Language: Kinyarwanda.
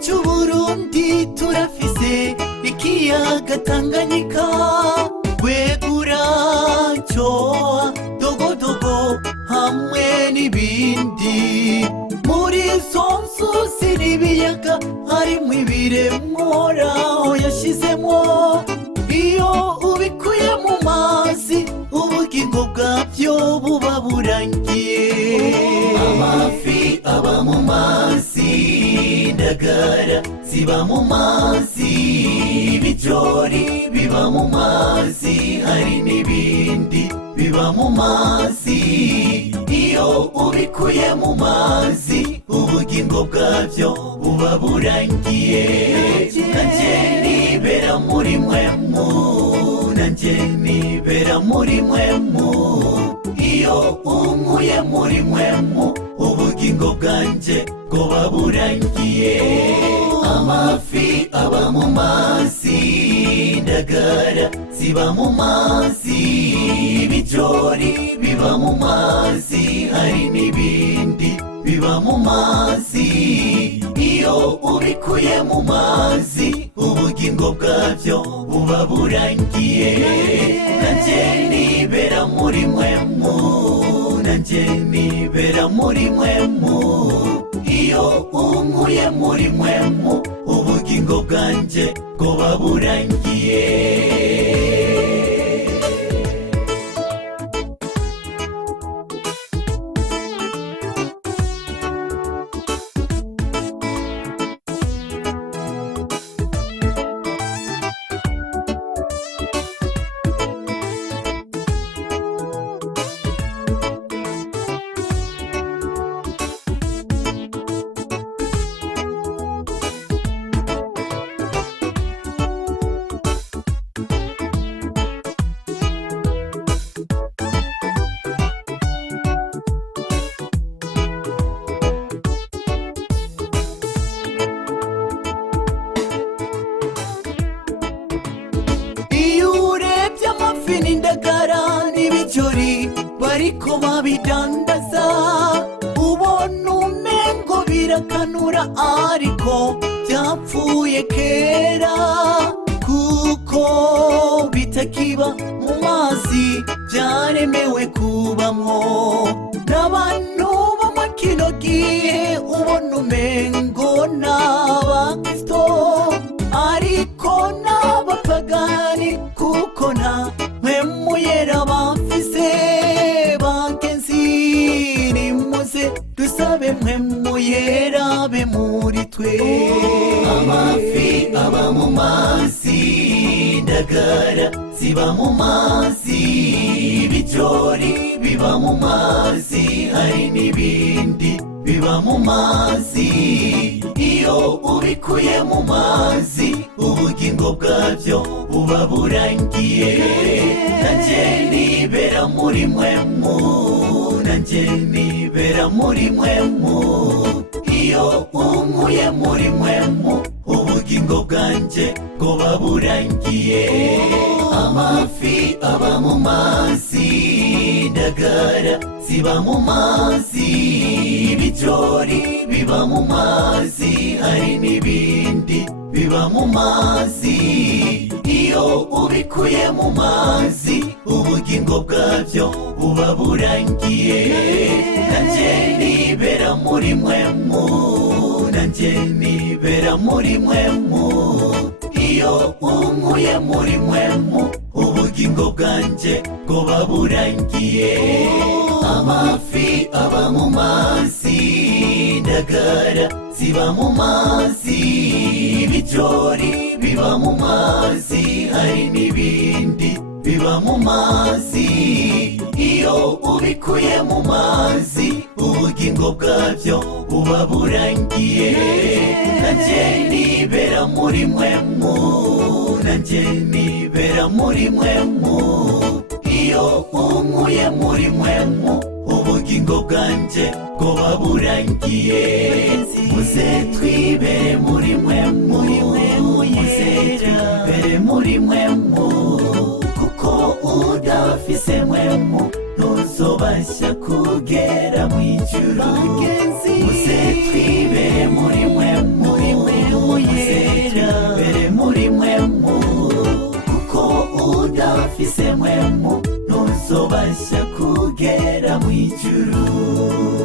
cy'u Burundi turafise ikiyaga Tanganyika, Rwegura, Cyohoha, Dogodogo hamwe n'ibindi. Muri izo nzuzi n'ibiyaga harimwo ibiremwa Uhoraho yashizemwo, iyo ubikuye mu mazi ubugingo bwavyo buba burangiye. Amafi aba mu mazi, indagara ziba mu mazi, ibijori biba mu mazi, hari n'ibindi biba mu mazi. Iyo ubikuye mu mazi ubugingo bwavyo buba burangiye. Nanje nibera muri mwemu, nanje nibera muri mwemu, iyo unkuye muri mwemu ubugingo bwanje bwoba burangiye. Amafi aba mu mazi, indagara ziba mu mazi, ibijori biba mu mazi, hari n'ibindi biba mu mazi. Iyo ubikuye mu mazi ubugingo bwavyo buba burangiye. Nanje nibera muri mwemu, nanje nibera muri mwemu, iyo unkuye muri mwemu ubugingo bwanje bwoba burangiye. N'indagara n'ibijori bariko babidandaza, ubona umengo birakanura ariko byapfuye kera, kuko bitakiba mu mazi byaremewe kubamwo. N'abantu bo mu kino gihe ubona umengo n'abakristo ariko n'abapagani, kuko nta mpwemu yera bafise. Bagenzi nimuze dusabe mpwemu yera abe muri twe. Amafi aba mu mazi, indagara ziba mu mazi, ibijori biba mu mazi, hari n'ibindi biba mu mazi. Iyo ubikuye mu mazi ubugingo bwavyo buba burangiye. Nanje nibera muri mwemu, nanje nibera muri mwemu, iyo unkuye muri mwemu ubugingo bwanje bwoba burangiye. Amafi aba mu mazi, indagara ziba mu mazi, ibijori biba mu mazi, hari n'ibindi biba mu mazi. Iyo ubikuye mu mazi ubugingo bwavyo buba burangiye. Nanje nibera muri mwemu, nanje nibera muri mwemu, iyo unkuye muri mwemu ubugingo bwanje bwoba burangiye. Amafi aba mu mazi, indagara ziba mu mazi, ibijori biba mu mazi, hari n'ibindi biba mu mazi. Iyo ubikuye mu mazi ubugingo bwavyo buba burangiye. Nanje nibera muri mwemu, nanje nibera muri mwemu, iyo unkuye muri mwemu ubugingo bwanje bwoba burangiye. Muze twibere muri mwemu, muze twibere muri mwemu, kuko udafise mwemu ntuzobasha kugera mw'ijuru. Muze twibere muri mwemu, udafise mpwemu ntuzobasha kugera mu ijuru.